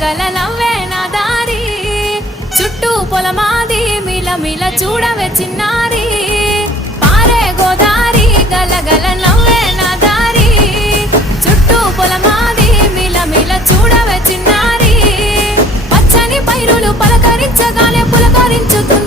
పగల నవ్వే నా దారి. చుట్టూ పొలమాది మిల చూడవే చిన్నారి. పారే గోదారి గల నవ్వే నా దారి. చుట్టూ పొలమాది మిల చూడవే చిన్నారి. పచ్చని పైరులు పలకరించగానే పులకరించుతూ